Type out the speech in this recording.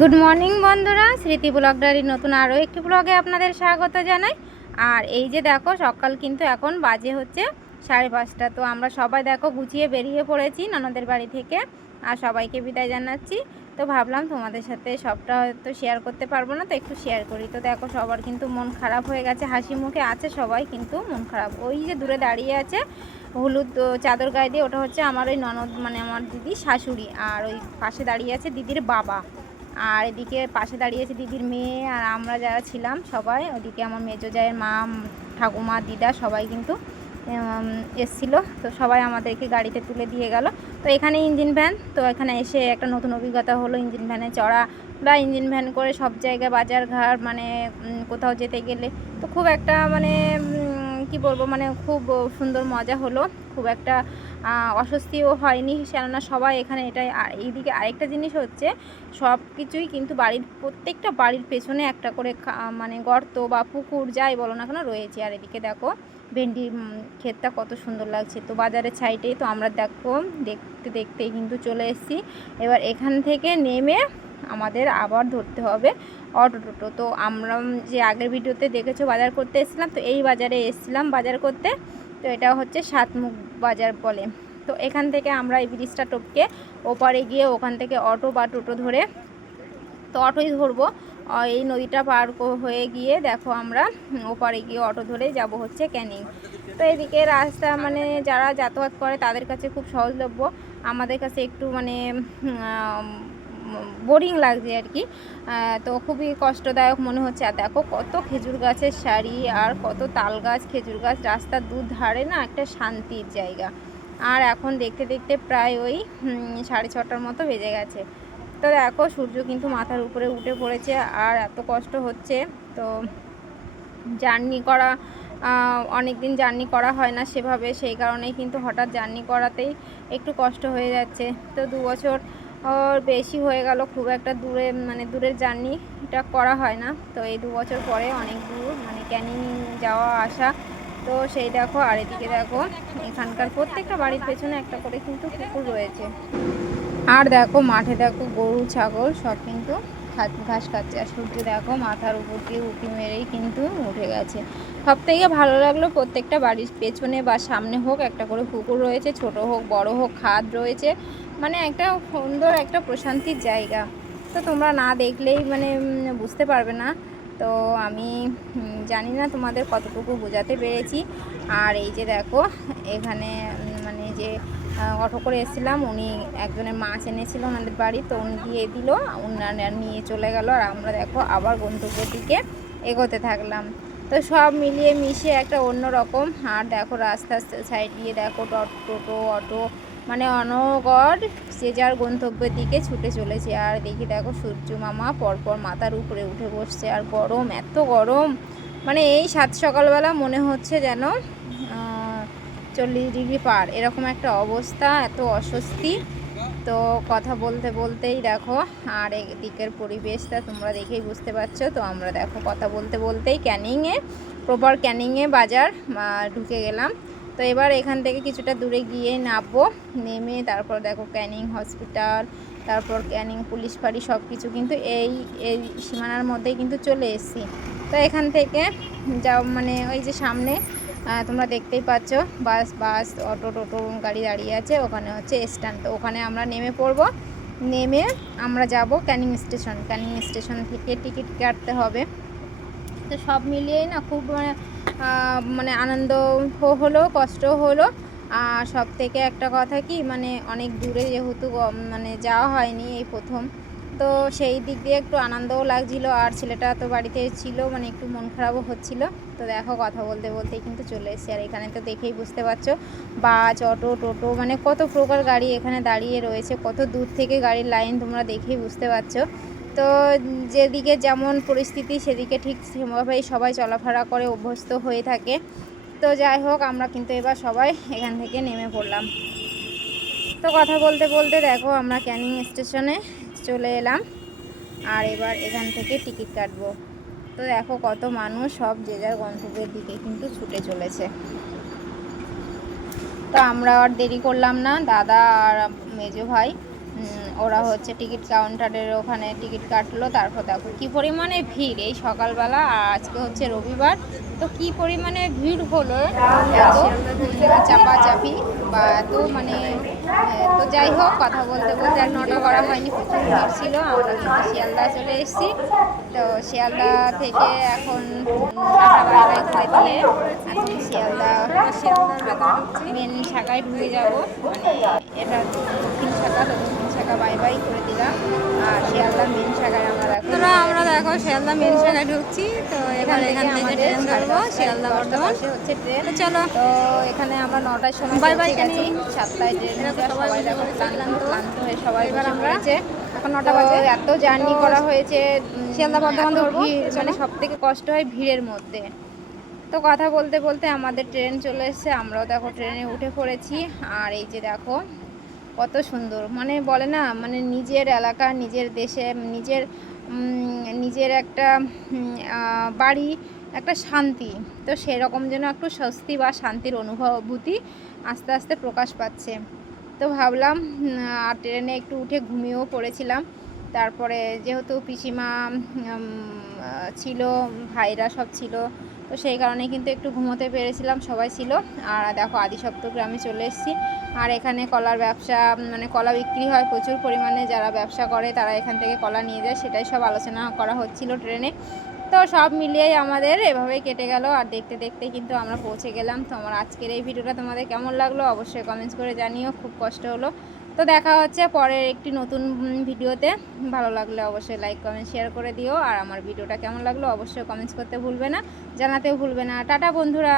Good morning বন্ধুরা, স্মৃতি blog ডায়েরির নতুন আরও একটি ব্লগে আপনাদের স্বাগত জানাই। আর এই যে দেখো, সকাল কিন্তু এখন বাজে হচ্ছে 5:30। তো আমরা সবাই দেখো গুছিয়ে বেরিয়ে পড়েছি ননদের বাড়ি থেকে, আর সবাইকে বিদায় জানাচ্ছি। তো ভাবলাম তোমাদের সাথে সবটা হয়তো শেয়ার করতে পারবো না, তো একটু শেয়ার করি। তো দেখো, সবার কিন্তু মন খারাপ হয়ে গেছে, হাসি মুখে আছে সবাই, কিন্তু মন খারাপ। ওই যে দূরে দাঁড়িয়ে আছে হলুদ চাদর গায়ে দিয়ে, ওটা হচ্ছে আমার ওই ননদ, মানে আমার দিদির শাশুড়ি। আর ওই পাশে দাঁড়িয়ে আছে দিদির বাবা, আর এদিকে পাশে দাঁড়িয়েছে দিদির মেয়ে। আর আমরা যারা ছিলাম সবাই, ওদিকে আমার মেজো জায়ের মা, ঠাকুমা, দিদা সবাই কিন্তু এসছিল। তো সবাই আমাদেরকে গাড়িতে তুলে দিয়ে গেল। তো এখানে ইঞ্জিন ভ্যান, তো এখানে এসে একটা নতুন অভিজ্ঞতা হলো ইঞ্জিন ভ্যানে চড়া, বা ইঞ্জিন ভ্যান করে সব জায়গায় বাজার ঘাট, মানে কোথাও যেতে গেলে তো খুব একটা মানে কি বলবো, মানে খুব সুন্দর মজা হলো। খুব একটা অস্বস্তিও হয়নি, কেননা সবাই এখানে এটাই। আর এইদিকে আরেকটা জিনিস হচ্ছে, সব কিছুই কিন্তু বাড়ির, প্রত্যেকটা বাড়ির পেছনে একটা করে মানে গর্ত বা পুকুর যাই বলো না কেন রয়েছে। আর এদিকে দেখো ভেন্ডি ক্ষেতটা কত সুন্দর লাগছে। তো বাজারের সাইডেই তো আমরা দেখো দেখতে দেখতেই কিন্তু চলে এসেছি। এবার এখান থেকে নেমে আমাদের আবার ধরতে হবে অটো টোটো। তো আমরা যে আগের ভিডিওতে দেখেছো বাজার করতে এসেছিলাম, তো এই বাজারে এসেছিলাম বাজার করতে। তো এটা হচ্ছে সাতমুখ বাজার বলে। তো এখান থেকে আমরা এই ব্রিজটা টপকে ওপারে গিয়ে ওখান থেকে অটো বা টোটো ধরে, তো অটোই ধরবো, এই নদীটা পার হয়ে গিয়ে দেখো আমরা ওপারে গিয়ে অটো ধরে যাব হচ্ছে ক্যানিং। তো এদিকে রাস্তা মানে যারা যাতায়াত করে তাদের কাছে খুব সহজলভ্য, আমাদের কাছে একটু মানে বোরিং লাগছে আর কি। তো খুবই কষ্টদায়ক মনে হচ্ছে। আর দেখো কত খেজুর গাছের সারি, আর কত তাল গাছ, খেজুর গাছ, রাস্তার দুধারে না একটা শান্তির জায়গা। আর এখন দেখতে দেখতে প্রায় ওই 6:30টার মতো বেজে গেছে। তো দেখো সূর্য কিন্তু মাথার উপরে উঠে পড়েছে, আর এত কষ্ট হচ্ছে। তো জার্নি করা, অনেক দিন জার্নি করা হয় না সেভাবে, সেই কারণেই কিন্তু হঠাৎ জার্নি করাতেই একটু কষ্ট হয়ে যাচ্ছে। তো 2 বছর বেশি হয়ে গেল, খুব একটা দূরে মানে দূরের জার্নিটা করা হয় না। তো এই 2 বছর পরে অনেক দূর মানে ক্যানিং যাওয়া আসা। তো সেই দেখো, আর এদিকে দেখো এখানকার প্রত্যেকটা বাড়ির পেছনে একটা করে কিন্তু পুকুর রয়েছে। আর দেখো মাঠে দেখো গরু ছাগল সব কিন্তু ঘাস খাচ্ছে। আর সূর্য দেখো মাথার উপর দিয়ে উঁকি মেরেই কিন্তু উঠে গেছে। সব থেকে ভালো লাগলো, প্রত্যেকটা বাড়ির পেছনে বা সামনে হোক একটা করে পুকুর রয়েছে, ছোট হোক বড় হোক খাদ রয়েছে, মানে একটা সুন্দর একটা প্রশান্তির জায়গা। তো তোমরা না দেখলেই মানে বুঝতে পারবে না। তো আমি জানি না তোমাদের কতটুকু বোঝাতে পেরেছি। আর এই যে দেখো এখানে মানে যে অটো করে এসেছিলাম, উনি একজনের মাছ এনেছিল ওনাদের বাড়ি, তো উনি দিয়ে দিল, উনারা নিয়ে চলে গেল। আর আমরা দেখো আবার গন্তব্যের দিকে এগোতে থাকলাম। তো সব মিলিয়ে মিশিয়ে একটা অন্য রকম। আর দেখো রাস্তার সাইড দিয়ে দেখো টোটো অটো, মানে অনগড় যে যার গন্তব্যের দিকে ছুটে চলেছে। আর দেখি দেখো সূর্য মামা পরপর মাথার উপরে উঠে বসছে, আর গরম, এত গরম, মানে এই 7 সকালবেলা মনে হচ্ছে যেন 40 ডিগ্রি পার, এরকম একটা অবস্থা, এত অস্বস্তি। তো কথা বলতে বলতেই দেখো, আর এদিকের পরিবেশটা তোমরা দেখেই বুঝতে পারছো। তো আমরা দেখো কথা বলতে বলতেই ক্যানিংয়ে, প্রপার ক্যানিংয়ে বাজার ঢুকে গেলাম। তো এবার এখান থেকে কিছুটা দূরে গিয়ে নামবো, নেমে তারপর দেখো ক্যানিং হসপিটাল, তারপর ক্যানিং পুলিশ ফাঁড়ি, সব কিছু কিন্তু এই এই সীমানার মধ্যেই কিন্তু চলে এসেছি। তো এখান থেকে যাও মানে ওই যে সামনে তোমরা দেখতেই পাচ্ছ বাস অটো টোটো গাড়ি দাঁড়িয়ে আছে, ওখানে হচ্ছে স্ট্যান্ড। তো ওখানে আমরা নেমে পড়বো, নেমে আমরা যাব ক্যানিং স্টেশন। ক্যানিং স্টেশন থেকে টিকিট কাটতে হবে। তো সব মিলিয়েই না খুব মানে আনন্দ হলো, কষ্টও হলো। আর সব থেকে একটা কথা কি, মানে অনেক দূরে যেহেতু মানে যাওয়া হয়নি, এই প্রথম, তো সেই দিক দিয়ে একটু আনন্দও লাগছিল। আর ছেলেটা তো বাড়িতে ছিল, মানে একটু মন খারাপও হচ্ছিল। তো দেখো কথা বলতে বলতেই কিন্তু চলে এসেছি। আর এখানে তো দেখেই বুঝতে পারছো বাস অটো টোটো মানে কত প্রকার গাড়ি এখানে দাঁড়িয়ে রয়েছে, কত দূর থেকে গাড়ির লাইন তোমরা দেখেই বুঝতে পারছো। তো যেদিকে যেমন পরিস্থিতি সেদিকে ঠিক সেভাবেই সবাই চলাফেরা করে অভ্যস্ত হয়ে থাকে। তো যাই হোক, আমরা কিন্তু এবার সবাই এখান থেকে নেমে পড়লাম। তো কথা বলতে বলতে দেখো আমরা ক্যানিং স্টেশনে চলে এলাম। আর এবার এখান থেকে টিকিট কাটবো। তো দেখো কত মানুষ, সব যে যার গন্তব্যের দিকে কিন্তু ছুটে চলেছে। তো আমরা আর দেরি করলাম না, দাদা আর মেজো ভাই ওরা হচ্ছে টিকিট কাউন্টারের ওখানে টিকিট কাটলো। তারপর দেখো কী পরিমাণে ভিড় এই সকালবেলা, আর আজকে হচ্ছে রবিবার, তো কী পরিমাণে ভিড় হলো, এত চাপাচাপি বা এত মানে তো যাই হোক, কথা বলতে বলতে আর ভিডিও করা হয়নি, প্রচুর ভিড় ছিল। আমরা কিন্তু শিয়ালদা চলে এসেছি। তো শিয়ালদা থেকে এখন টাটা বাই বাই করে দিয়ে এখন মেন শাখায় ঢুকে যাব, মানে এটা দক্ষিণ শাখা, তো দক্ষিণ শাখা বাই বাই করে দিলাম। আর শিয়ালদা মেন শাখায় আমরা দেখো শিয়ালদা মেন শাখায় ঢুকছি। তো এখান থেকে ট্রেন ধরবো শিয়ালদা বর্ধমান হচ্ছে ট্রেন। চলো, তো এখানে আমরা 9টার সময় বাই বাই গেছি, 7টায় ট্রেন। সবাই দেখো ক্লান্ত হয়ে সবাই আমরা এখন 9টা বাজে। এত জার্নি করা হয়েছে শিয়ালদা বর্ধমান ধরবো, মানে সব থেকে কষ্ট হয় ভিড়ের মধ্যে। তো কথা বলতে বলতে আমাদের ট্রেন চলে এসেছে, আমরাও দেখো ট্রেনে উঠে পড়েছি। আর এই যে দেখো কত সুন্দর, মানে বলে না, মানে নিজের এলাকা, নিজের দেশে, নিজের একটা বাড়ি, একটা শান্তি, তো সেরকম যেন একটু স্বস্তি বা শান্তির অনুভূতি আস্তে আস্তে প্রকাশ পাচ্ছে। তো ভাবলাম আর ট্রেনে একটু উঠে ঘুমিয়েও পড়েছিলাম। তারপরে যেহেতু পিসিমা ছিল, ভাইরা সব ছিল, তো সেই কারণে কিন্তু একটু ঘুমোতে পেরেছিলাম, সবাই ছিল। আর দেখো আদিসপ্তক গ্রামে চলে এসেছি। আর এখানে কলার ব্যবসা, মানে কলা বিক্রি হয় প্রচুর পরিমাণে, যারা ব্যবসা করে তারা এখান থেকে কলা নিয়ে যায়, সেটাই সব আলোচনা করা হচ্ছিল ট্রেনে। তো সব মিলিয়েই আমাদের এভাবেই কেটে গেল। আর দেখতে দেখতে কিন্তু আমরা পৌঁছে গেলাম। তো আমার আজকের এই ভিডিওটা তোমাদের কেমন লাগলো অবশ্যই কমেন্টস করে জানিও, খুব কষ্ট হলো। তো দেখা হচ্ছে পরের একটি নতুন ভিডিওতে। ভালো লাগলে অবশ্যই লাইক কমেন্ট শেয়ার করে দিও। আর আমার ভিডিওটা কেমন লাগলো অবশ্যই কমেন্টস করতে ভুলবে না, জানাতেও ভুলবে না। টাটা বন্ধুরা।